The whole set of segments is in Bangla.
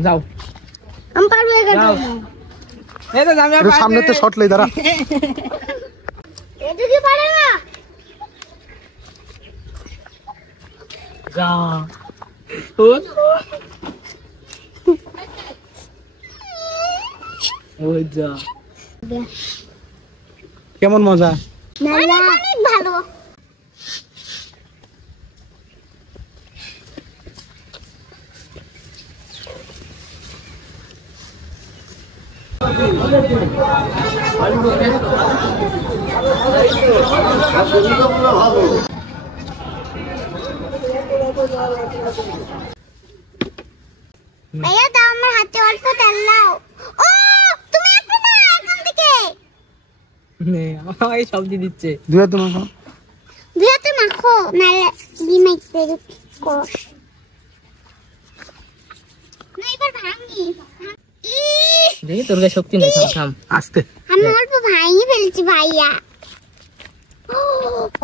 যাও আমি পারবো এখানে এই তো আমি একটু সামনে তো শট লই দাঁড়া এটা কি পারে না যা ওই যা কেমন মজা অনেক ভালো ভাইয়া দাও আমার হাতে অল্প তেল দাও ও তুমি একটু না এখান থেকে নে আমাকে সব দিয়ে দিচ্ছে দুই হাতে মাখো দুই হাতে মাখো নালে ডিমাইতে কর না এবার ভাঙি দেখি তোর কাছে শক্তি নেই থাম আস্তে আমি অল্প ভাঙি ফেলেছি ভাইয়া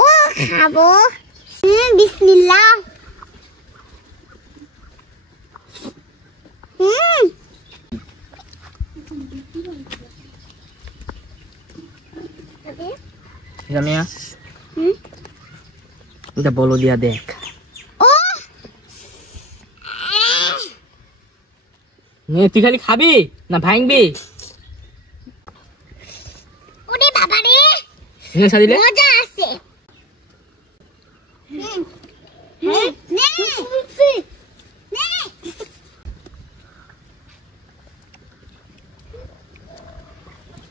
ও খাবো বিসমিল্লাহ জামিয়া এটা বলো দিয়া দেখ ও তুই খালি খাবি না ভাঙবি ওরে বাবা রে দিলে মজা আছে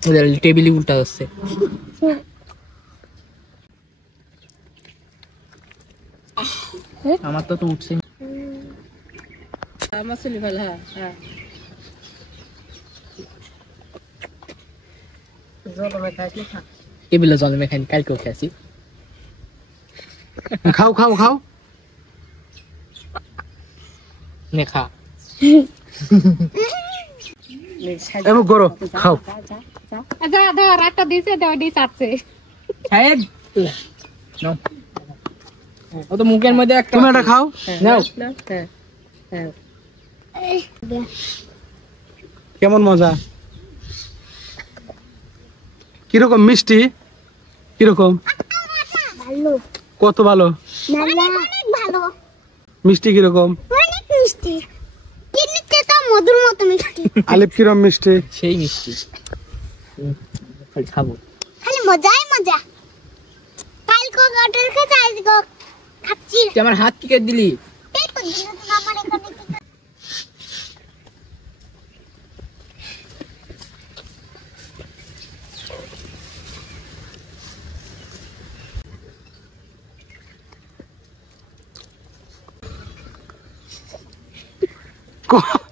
নে টেবিলে উল্টা যাচ্ছে আমার তো উঠছে আমার চলি ভালো হ্যাঁ টেবিলে জল মেখানি কালকেও খেয়েছি খাও খাও খাও নে খা এমন করো খাও আচ্ছা ধর একটা দিছে দাও ডি চাটছে শাহেদ নাও ও তো মুখের মধ্যে একটা তুমি এটা খাও নাও কেমন মজা কিরকম মিষ্টি কিরকম ভালো কত ভালো অনেক ভালো মিষ্টি কিরকম অনেক মিষ্টি কিনতে তো মধুর মতো মিষ্টি আলিফ কিরকম মিষ্টি সেই মিষ্টি খাবো খালি মজাই মজা কালকে গটর খেতে আজকে খাচ্ছি তুই আমার হাত কি কেটে দিলি এই তো দিন আমার এখানে ক-